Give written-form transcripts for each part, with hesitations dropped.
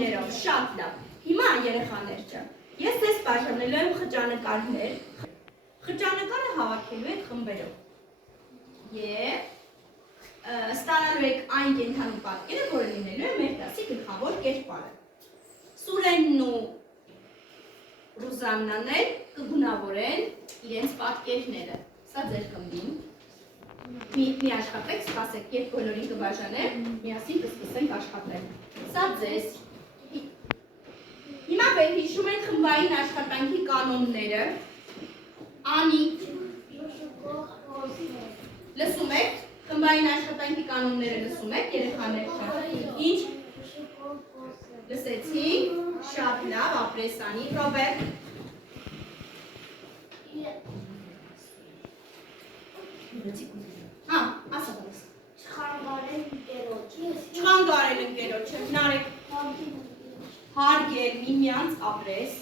գոտիներով, շատ լավ։ Հիմա երեխաներ ջան, ես ձեզ բաժանելու եմ խճանկարներ։ Խճանկարը հավաքելու եք խմբերով։ Եվ ստանալու եք այն կենդանի պատկերը, որը լինելու է մեր դասի գլխավոր կերպարը։ Սուրենն ու Ռուզաննան էլ կգունավորեն իրենց պատկերները։ Սա ձեր խմբին։ Մի աշխատեք, սպասեք, երբ բոլորին կբաժանեմ, միասին կսկսենք աշխատել։ Սա ձեզ։ Հիմա վերհիշում ենք խմբային աշխատանքի կանոնները։ Անի, լսում եք, խմբային աշխատանքի կանոնները լսում եք, երեխաներ շատ։ Ինչ լսեցինք, շատ լավ, ապրեսանի, Ռոբերտ։ Հա, ասա դες։ Չխանգարել ընկերոջը, հնարեք հարգել միմյանց ապրես,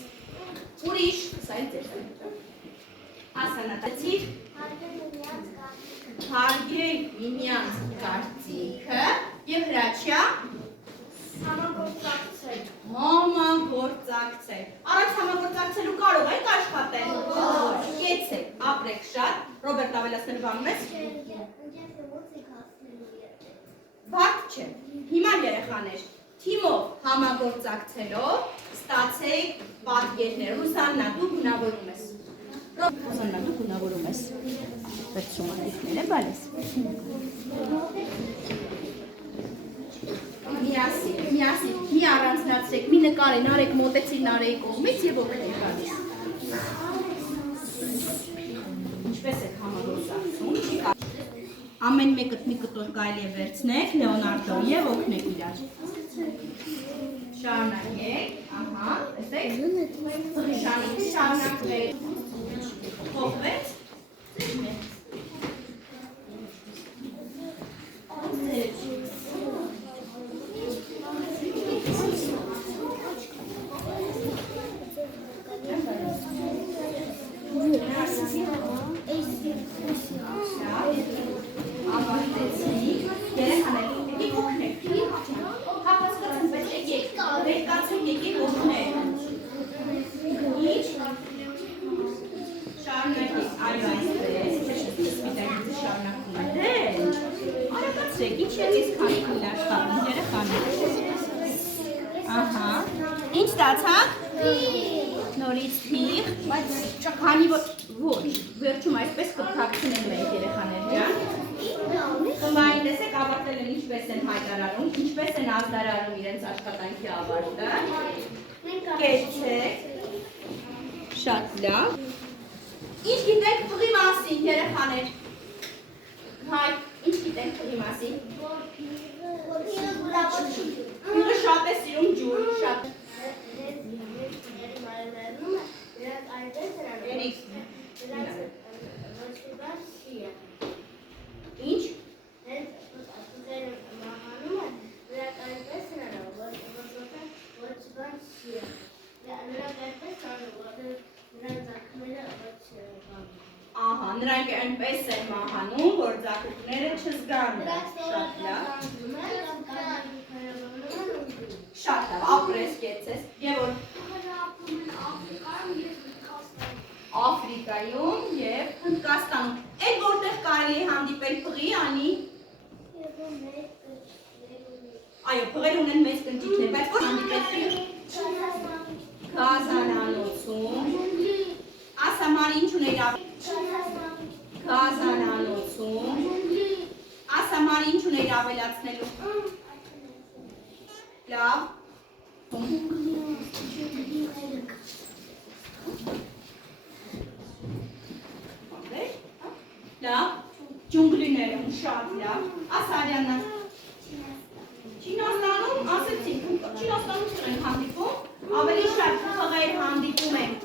ուրիշ, սա էլ ձեր ասանատացիր, հարգել միմյանց կարծիքը և հրաչյա համագործակցել։ Առաջ համագործակցելու կարող եք աշխատել։ Կեցեք, ապրեք շատ։ Ռոբերտ ավելացնելու բանում ես։ Բարդ չէ։ Հիմա երեխաներ, թիմով համագործակցելով ստացեք պատկերներ։ Ռուզաննա, դու գունավորում ես։ Ռուզաննա, դու գունավորում ես։ Վերցում անիքները, բալես։ Միասին, մի առանձնացրեք, մի նկարեն, արեք մոտեցիր Նարեի կողմից և օգնեք գալիս։ Ինչպես եք համագործակցում, չի կարելի։ Ամեն մեկը մի կտոր կարելի է վերցնեք Լեոնարդո և օգնեք իրար։ Շարունակեք, ահա, տեսեք, շանիկ շարունակվեք, փոխվեց, Ինչ ստացանք? Նորից թիղ, քանի որ վերջում այսպես կփակցնելու ենք երեխաներ ջան։ Խմբային տեսեք ավարտել են ինչպես են հայտարարում, ինչպես են ազդարարում իրենց աշխատանքի ավարտը։ Կեցեք, շատ լավ։ Ինչ գիտենք փղի մասին երեխաներ։ Հայ, ինչ գիտենք փղի մասին։ Փղը շատ է սիրում ջուր, շատ։ Ինչ? Ահա, նրանք այնպես են մահանում, որ ձակուկները չզգան։ Շատ լավ, ապրես կեցես, Գևոր։ Աֆրիկայում և Հնդկաստանում։ Այդ որտեղ կարելի է հանդիպել փղի, անի։ Այո, փղերը ունեն մեծ կնճիչներ, բայց որ հանդիպել փղի։ Գազանանոցում։ Ասա մարի ինչ ուներ Գազանանոցում։ Ասա մարի ինչ ուներ ավելացնելու։ Լավ։ Լավ, ջունգլիներում շատ լավ, ասարյանա, Չինաստանում, ասեցինք, Չինաստանում չենք հանդիպում, ավելի շատ փղեր հանդիպում ենք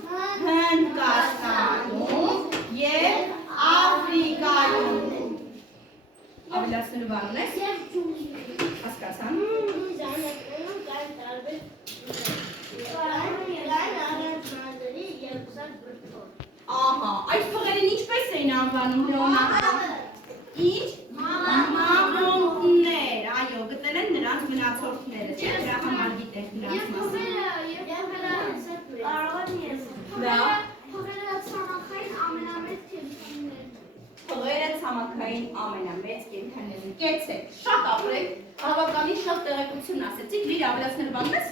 Հնդկաստանում և Աֆրիկայում։ Ավելացնելու բան ունես։ Հասկացան։ Ահա, այդ փղերին ինչպես էին անվանում Լեոնարդո։ Ինչ։ Մամոնտներ, այո, գտել են նրանց մնացորդները, չէ՞, դրա համար գիտեք։ նրանց մասին։ Փղերը ցամաքային ամենամեծ կենդանիներն։ Կեցեք, շատ ապրեք, բավականին շատ տեղեկություն ասեցիք, լիր ավելացնել բանն ես։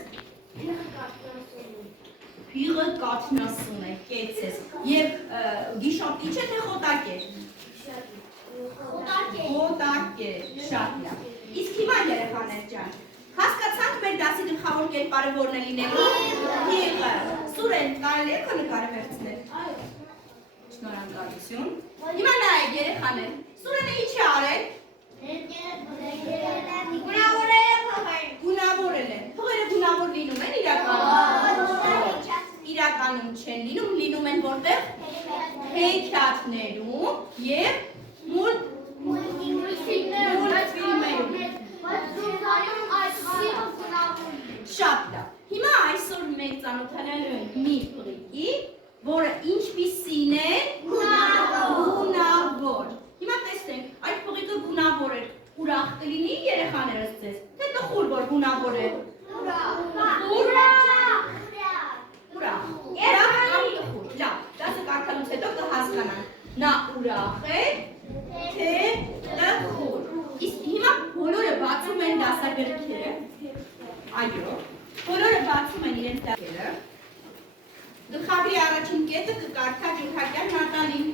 Փիղը կաթնասուն է, կեցես։ Եվ գիշատիչ է թե խոտակ էր։ Խոտակ է, շատ լավ։ Իսկ հիմա երեխաներ ջան, հասկացանք մեր դասի գլխավոր կերպարը որն է լինելու։ Փիղը։ Սուրեն, կարելի է քո նկարը վերցնել։ Շնորհակալություն։ Հիմա նայեք երեխաներ, Սուրենը ինչ է արել։ Գունավորել է։ Փղերը գունավոր լինում են իրականում չեն լինում, լինում են որտեղ հեքիաթներում եւ մուլտֆիլմերում։ Շատ լավ։ Հիմա այսօր մենք ծանոթանալու ենք մի փղիկի, որը ինչպիսին է գունավոր։ Հիմա տեսնենք, այդ փղիկը գունավոր է, ուրախ կլինի երեխաներս ձեզ, թե տխուր որ գունավոր է։ Ուրախ։ Լավ, դասը կարդալուց հետո կհասկանանք, նա ուրախ է, թե տխուր։ Իսկ հիմա բոլորը բացում են դասագրքերը։ Այո, բոլորը բացում են իրենց դասերը։ Գլխավորի առաջին կետը կկարդա Ջուհակյան Նատալին։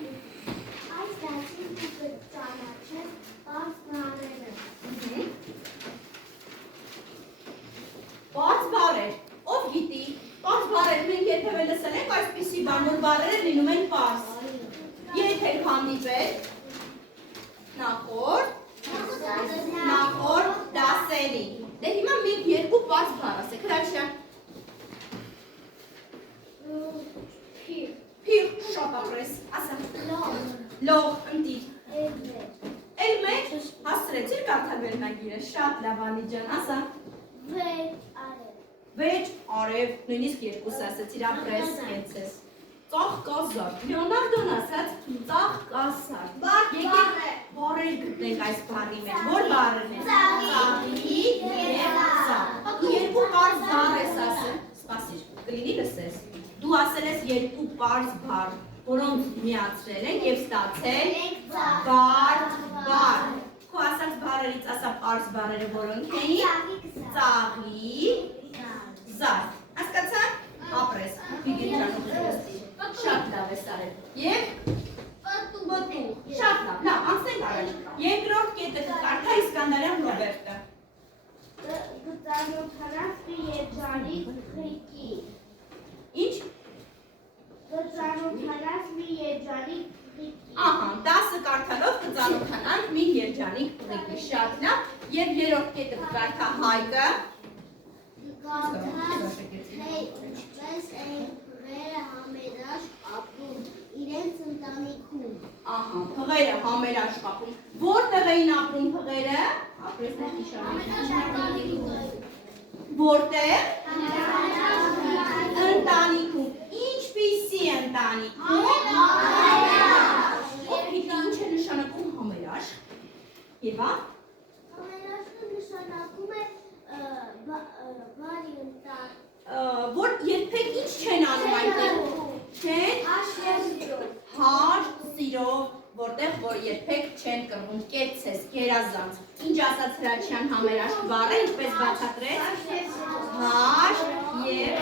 Այս դասին կճանաչես բաց բառերը։ Բաց բառեր, ով գիտի, բաց բառեր մենք երբևէ լսել ենք այսպիսի բան, որ բառերը լինում են պարզ։ Եթե հանդիպել նախորդ դասերի։ Դե հիմա մենք երկու բաց բառ ասեք, հրաշան։ Փիղ, շատ ապրես, ասա։ Լող, ընտիր։ Էլ մեջ հասցրեցիր կարդալ վերնագիրը, շատ լավ Անի ջան, ասա։ Վեճ արև, նույնիսկ երկուս ասեցիր, ապրես, կեցես։ Ծաղ կազար, Լեոնարդոն ասաց, ծաղ կազար։ Բառեր գտնենք այս բառի մեջ, որ բառերն են։ Ծաղի և ծաղ։ Երկու պարզ բառ ես ասել, սպասիր, կլինի լսես։ Դու ասել ես երկու պարզ բառ, որոնք միացրել են և ստացել բարդ բառ։ Քո ասած բառերից ասա պարզ բառերը որոնք էին։ Ծաղի, զար։ Հասկացա՞ք։ Ապրես, Ֆիգին ջան ուղղեցի։ Շատ լավ ես արել։ Եվ պտուղ։ Շատ լավ, լավ, անցնենք առաջ։ Երկրորդ կետը կկարդա Իսկանդարյան Ռոբերտը։ Գծանոթանաս մի երջանիկ փղիկի։ Ինչ։ Գծանոթանաս մի երջանիկ փղիկի։ Ահա, 10 կարդալով կծանոթանանք մի երջանիկ փղիկի։ Շատ լավ։ Եվ երրորդ կետը կկարդա Հայկը։ Գարթած, թե ինչպես են փղերը համերաշխ ապրում իրենց ընտանիքում։ Ահա, փղերը համերաշխ ապրում։ Որտեղ էին ապրում փղերը։ Ապրես նա հիշարում։ Որտեղ։ Ընտանիքում։ Ինչպիսի ընտանիքում։ Ովքիդ ինչ է նշանակում համերաշխ։ Եվա։ Համերաշխը նշանակում է բարի ընտան։ Որ երբեք ինչ չեն անում այնտեղ։ Չեն հար սիրով, որտեղ որ երբեք չեն կռվում, կեցես, գերազանց։ Ինչ ասաց Հրաչյան համերաշխ բառը, ինչպես բացատրեց։ Հար և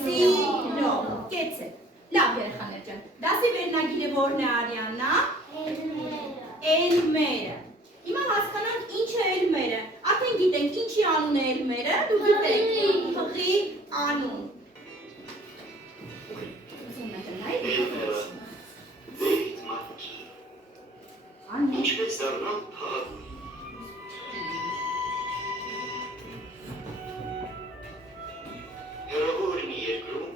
սիրով, կեցեք։ Լավ երեխաներ ջան, դասի վերնագիրը որն է Արիաննա։ Էլմերը։ Հիմա հասկանանք ինչ է էլմերը։ Արդեն գիտենք ինչի անուն է էլմերը, դու գիտեք փղի անուն։ Ինչպես դառնալ փղագույն։ Հեռավոր մի երկրում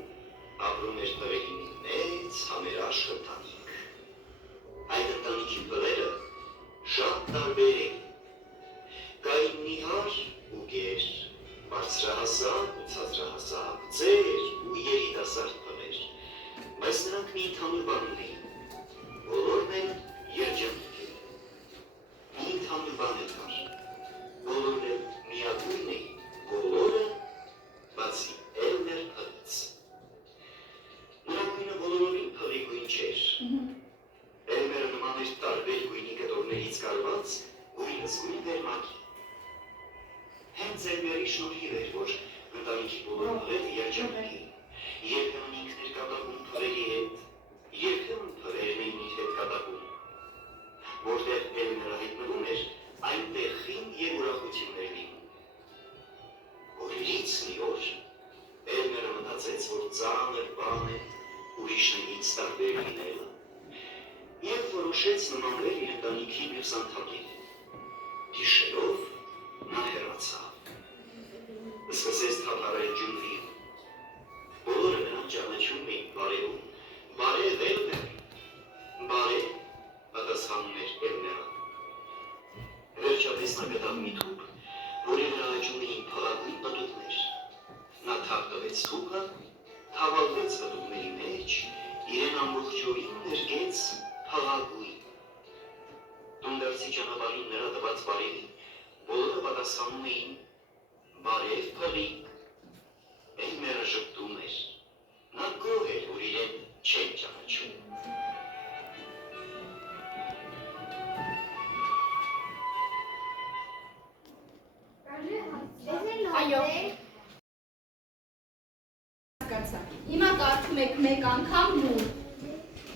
ապրում էր փղերի մի մեծ համերաշխ ընտանիք։ Այդ ընտանիքի փղերը շատ տարբեր էին։ Կային նիհար ու գեր, բարձրահասակ ու ցածրահասակ, ծեր ու երիտասարդ փղեր, բայց նրանք մի ընդհանուր բան ունեին։ Բոլորն էլ երջանիկ էին։ Մի ընդհանուր բան էլ կար։ Բոլորն էլ միագույն էին, բոլորը բաց զգույն վերմակի։ Հենց Էլմերի շնորհիվ էր, որ ընտանիքի բոլոր փղերը երջանիկ էին, երբեմն ինքն էր կատակում փղերի հետ, երբեմն փղերն էին իր հետ կատակում։ Որտեղ Էլմերը հայտնվում էր, այնտեղ խինդ և ուրախություն էր լինում։ Օրերից մի օր Էլմերը մտածեց, որ ծանր բան է ուրիշներից տարբեր լինելը, և որոշեց նմանվել իր ընտանիքի մյուս անդամներին։ Գիշերով նա հեռացավ։ Սկսեց թափառել ջունգլին։ Բոլորը նրան ճանաչում էին բարևում։ Բարև Էլմեր։ Բարև, պատասխանում էր Էլմերը։ Վերջապես նա գտավ մի թուփ, որի վրա աճում էին փղագույն պտուղներ։ Նա թափ տվեց թուփը, թավալվեց պտուղների մեջ, իրեն ամբողջովին ներկեց փղագույն։ Տունդարձի ճանապարհին նրա տված բարևին բոլորը պատասխանում էին բարև փղիկ։ Էլմերը ժպտում էր։ Նա գոհ էր, որ իրեն չեն ճանաչում։ Այո։ Հասկացա։ Հիմա կարդում եք մեկ անգամ լուր։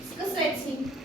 Սկսեցինք։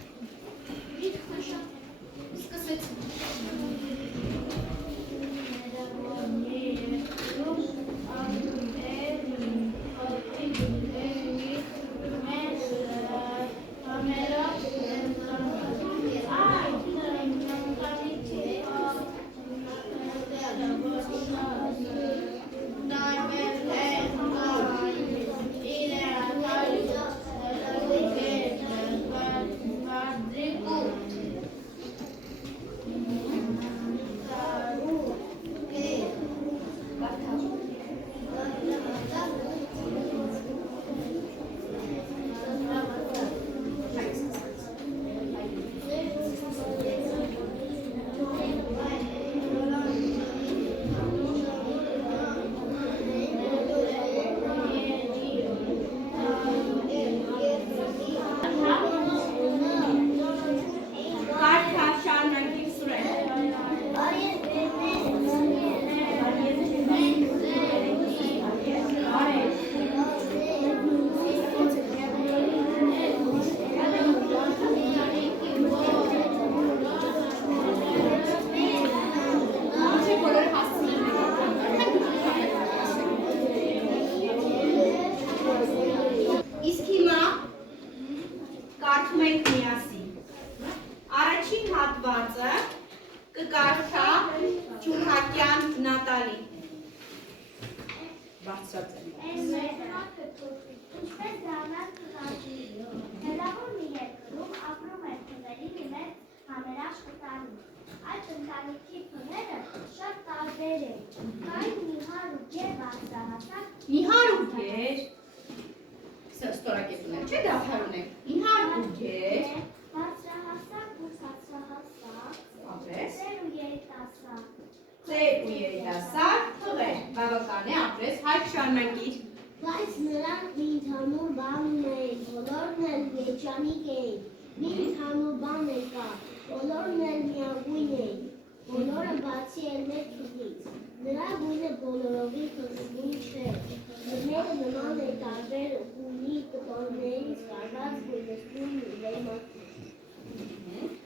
Բայց նրանք մի ընդհանուր բան ունեին, բոլորն էլ երջանիկ էին, մի ընդհանուր բան կա, բոլորն էլ միագույն էին, բոլորը բացի Էլմեր թուղից, նրա գույնը բոլորովին փղագույն չէր, դռները նման էր տարբեր գույնի կտորներից կարված գույնզգույն վերմակի։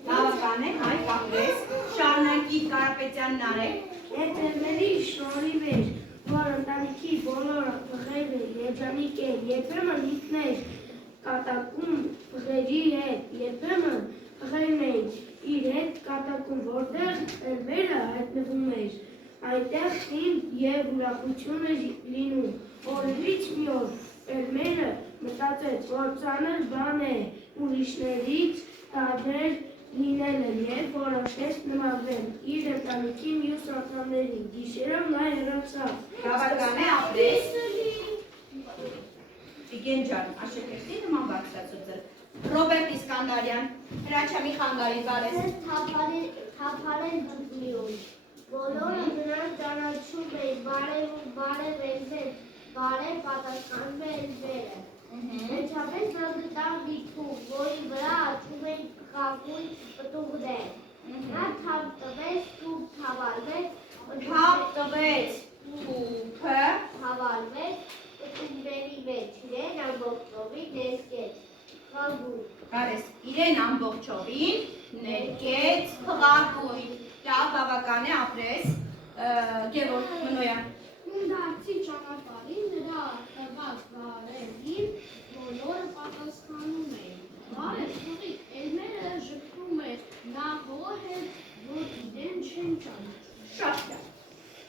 Բավական է, հայ կապվեց, շարունակի Կարապետյան Նարեկ։ Երբ Էլմերի շնորհիվ էր, որ ընտանիքի բոլոր փղերը երջանիկ են, երբեմն ինքն էր կատակում փղերի հետ, երբեմն փղերն էին իր հետ կատակում, որտեղ Էլմերը հայտնվում էր, այնտեղ խինդ և ուրախություն էր լինում։ Օրերից մի օր Էլմերը մտածեց, որ ծանր բան է ուրիշներից տարբեր լինելը և որոշեց նմանվել իր ընտանիքի մյուս անդամներին։ Գիշերով նա հեռացավ։ Բավական է, ապրես։ Տիկեն ջան, աշակերտի նման բարձրացուցել։ Ռոբերտ Իսկանդարյան, Հրաչյա մի խանգարի բարես։ Թափարել ջուկլիոն, բոլորը նրան ճանաչում էին, բարև Էլմեր, բարև պատասխանում է Էլմերը։ Վերջապես նա գտավ մի թուփ, որի վրա աճում էին փղագույն պտուղներ։ Նա թավ տվեց, թուփ թավալվեց, Թափ տվեց թուփը, թավալվեց, տուփերի մեջ իրեն ամբողջովին ներկեց, խաղում։ կարես, իրեն ամբողջովին ներկեց փղագույն, լավ բավական է ապրես, Գևորգ Մնոյան, Դարձի ճանապարհին նրա տված բարերին բոլորը պատասխանում էին։ Բարեր թողիկ, էլմերը ժպտում էր, նա հոր էր, որ իրեն չեն ճանաչում։ շատ լավ,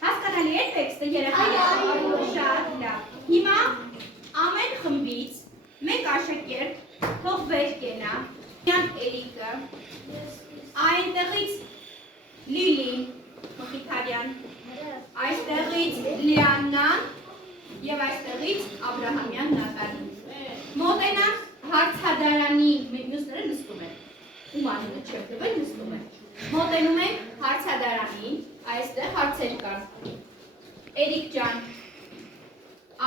հասկանալի է տեքստը երեխաները, շատ լավ, հիմա ամեն խմբից մեկ աշակերտ թող վեր կենա, Յան Էրիկը, այնտեղից Լիլին, Մխիթարյան, այստեղից Լիաննան և այստեղից Աբրահամյան Նատալին։ Մոտենան հարցադարանի, մյուսները նստում են, ում անունը չեմ տվել նստում են։ Մոտենում ենք հարցադարանին, այստեղ հարցեր կան։ Էրիկ ջան,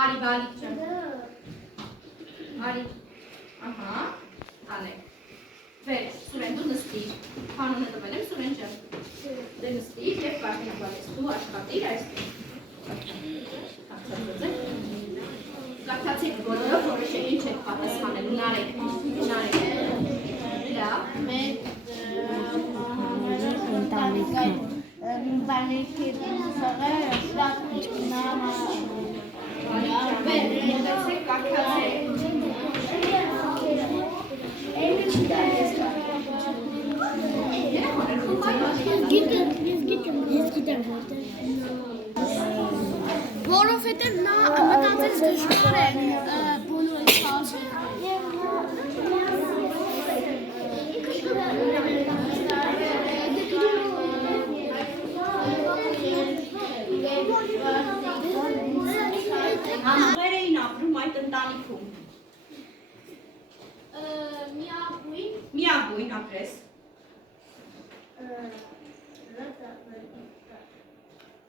արի բալիկ ջան, արի, ահա, անեք։ Վեր, Սուրեն, դու նստիր, հանունը տվել եմ Սուրեն ջան, դե նստիր և կարդենաբալես, դու աշխատիր այստեղ։ Կարդացեք բոլորով, որոշեք ինչ եք պատասխանել, ունարեք, լավ, Մեր ընտանիքի ծաղերը շատ վեր, ներդեցեք, կարդացեք։ Որովհետև նա մտածեց դժվար է բոլորը չասել։ Համեր էին ապրում այդ ընտանիքում։ Միագույն ապրես։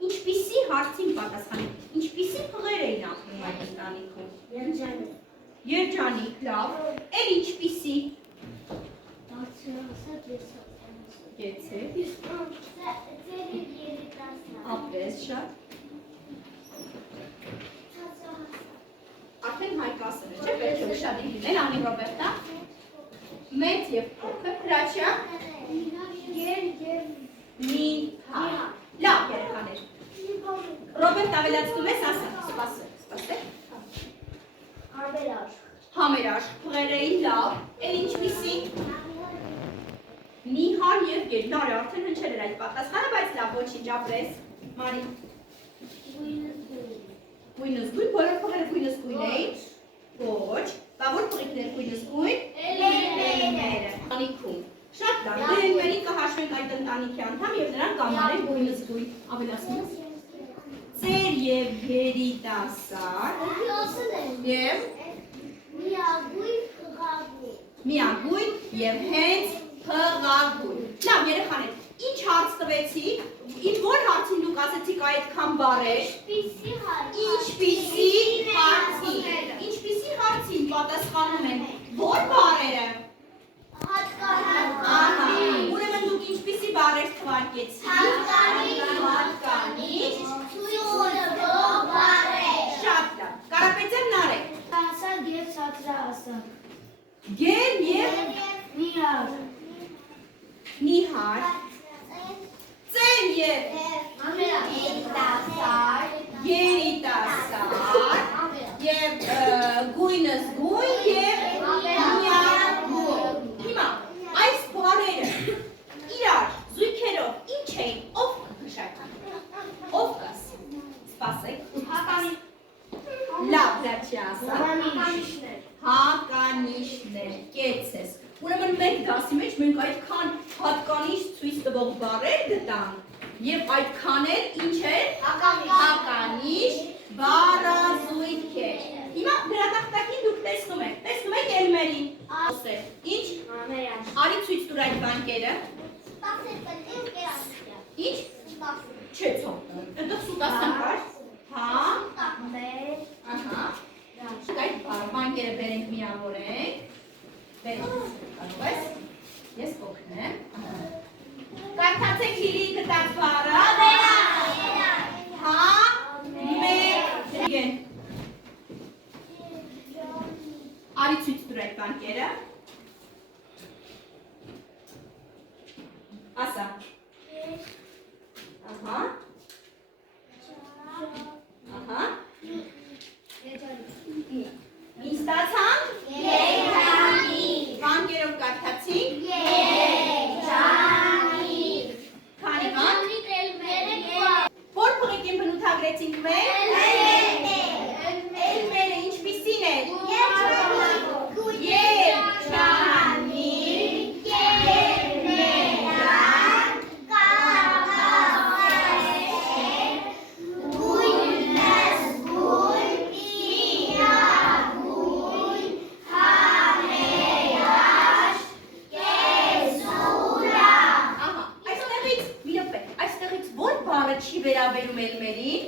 Ինչպիսի հարցին պատասխանեք, ինչպիսի փղեր էին ապրում այդ ընտանիքում։ Երջանիկ, լավ, էլ ինչպիսի։ Գեցեք, ապրես շատ։ Արդեն հայկասն է, չէ, պետք է ուշադիր լինել, անի Ռոբերտա։ Մեծ և փոքր, հրաչյա։ Նիհար։ Լավ երեխաներ։ Ռոբերտ ավելացնում ես, ասա, սպասեք։ Համերաշխ, փղեր էին լավ, էլ ինչպիսի։ Նիհար և գեր, նարը արդեն հնչել էր այդ պատասխանը, բայց լավ ոչինչ ապրես։ Մարի։ Գույնզգույն, բոլոր փղերը գույնզգույն էին։ Ոչ, բա որ փղիկներ գույնզգույն։ Էլմերը։ Ընտանիքում։ Շատ լավ, դե էլմերին կհաշվենք այդ ընտանիքի անդամ և նրանք կանանեն գույնզգույն։ Ավելացնում ես։ Ծեր և երիտասարդ և միագույն և հենց փղագույն։ Լավ երեխաներ, ինչ հարց տվեցիք, որ հարցին դուք ասեցիք այդքան բառեր, ինչպիսի հարցին պատասխանում են, որ բառերը, ուրեմն դուք ինչպիսի բառեր թվարկեցիք, հատկանիշ, շատ լավ, Կարապետյան Նարեկ, գեր և նիհար, ծեր և երիտասարդ և գույնզգույն և միագույն։ Հիմա այս բառերը իրար զույգերով ինչ էին, ով կհշակի, ով կասի, սպասեք, լավ հրաչի ասա, հատկանիշներ, կեցես, ուրեմն մեկ դասի մեջ մենք այդքան հատկանիշ ցույց տվող բառեր գտանք և այդքան էլ ինչ էր, հատկանիշ բառազույգեր։ Հիմա գրատախտակին դուք տեսնում եք էլմերին, ինչ, արի ցույց տուր այդ բանկերը, ինչ, չէ ցոմ, ընդեղ սուտասան կար, հա, ահա, այդ բանկերը բերենք միավորենք, բերենք, կարող ես, ես կօգնեմ, բառերը։ Ասա։ Ահա։ Ահա։ Ինչ ստացանք։ Վանկերով կարդացինք։ Քանի վանք։ Որ փղիկին բնութագրեցինք մեր։ Էլմերը ինչպիսին էր։ Չի վերաբերում էլմերին։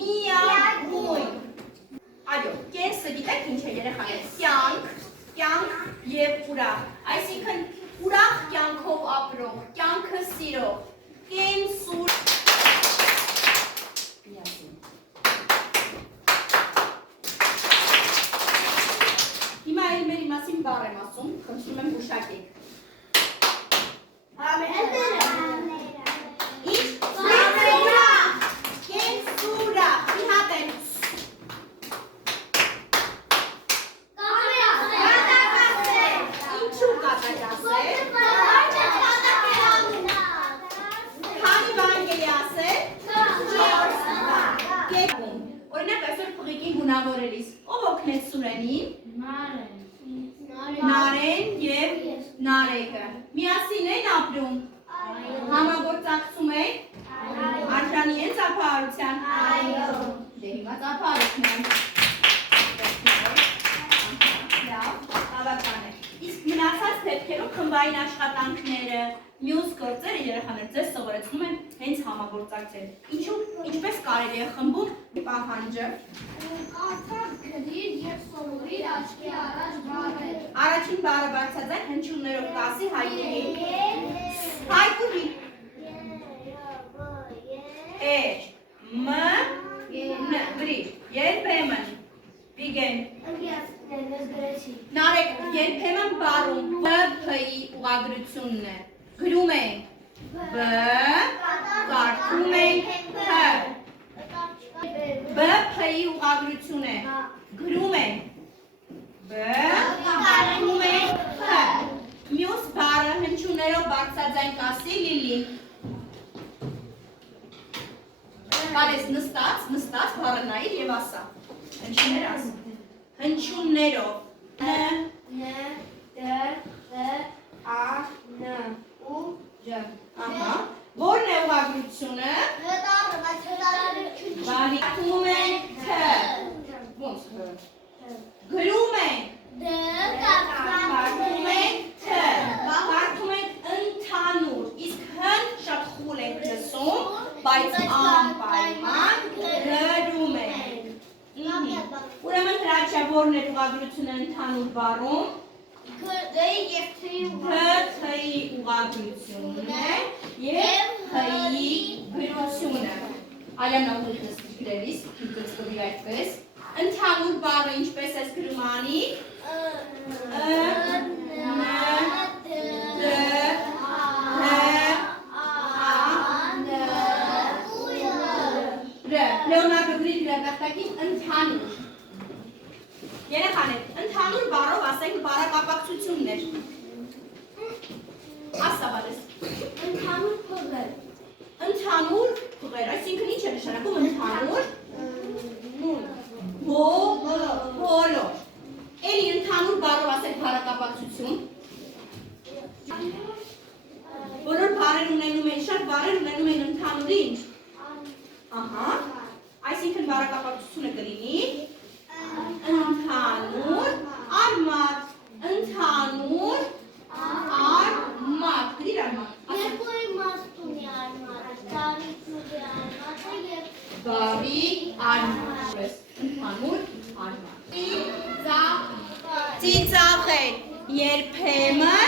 Միագույն։ Այո, կենսը գիտեք ինչ է երեխաներ։ Կյանք եւ ուրախ։ Այսինքն ուրախ կյանքով ապրող, կյանքը սիրող, կենսուր։ Հիմա էլմերի մասին բառ եմ ասում, խնդրում եմ հուշակեք։ Օրինակ այսօր փղիկին գունավորելիս ով օգնեց Սուրենին։ Նարեն եւ Նարեկը միասին են ապրում։ Համագործակցում եք։ Արժանի են ծափահարության։ Դե հիմա ծափահարություն են։ Լավ, բավական է։ Իսկ մնացած դեպքերում խմբային աշխատանքները, մյուս գործերը երեխաներ ձեզ սովորեցնում են հենց համագործակցել։ Ինչպես կարելի է խմբում պահանջը։ Առաջին բառը բարձրաձայն հնչյուններով կասի Հայկուհի։ Հայկուհի։ Մ գրի։ Երբեմն։ Վիգեն։ Նարեկ, երբեմն բառում բ-փ-ի ուղղագրությունն է։ Գրում ենք բ, կարդում ենք փ։ բ-փ-ի ուղղագրություն է։ Գրում ենք բ, կարդում ենք փ։ Մյուս բառը հնչյուններով բարձրաձայն կասի Լիլի։ Կարես նստած բառը նայիր եւ ասա։ Հնչյուններ ասա։ Հնչյուններով ն, դ, ղ, ա, ն, ու, ջ։ Ահա։ Որն է ուղղագրությունը։ Բանիկում ենք ք։ Ոնց ք։ Գրում ենք կարդում ենք ք։ Կարդում ենք ընդհանուր։ Իսկ հն շատ խուլ ենք լսում, բայց անպայման գրում ենք։ Ուրեմն հրաչյա որն է ուղղագրությունը ընդհանուր բառում։ Դ-ի ուղղագրությունն է և հ-ի գրությունը։ Արյանա ուղիղ նստիր գրելիս, կծկվի այդպես։ Ընդհանուր բառը ինչպես ես գրում անի։ Լեոնարդո գրի գրատախտակին ընդհանուր։ Երեխաներ, ընդհանուր բառով ասենք բառակապակցություններ։ Ասա բալես։ Ընդհանուր փղեր։ Ընդհանուր փղեր, այսինքն ինչ է նշանակում ընդհանուր։ Բոլոր։ Էլի ընդհանուր բառով ասենք բառակապակցություն։ Բոլոր բառեր ունենում են, շատ բառեր ունենում են ընդհանուր ինչ։ Ահա, այսինքն բառակապակցությունը կլինի ընդհանուր արմատ, ընդհանուր արմատ, գրիր արմատ։ Երկու իմաստ ունի արմատը, արմատը և բարի արմատ, ընդհանուր արմատ։ Ծիծաղել, երբեմն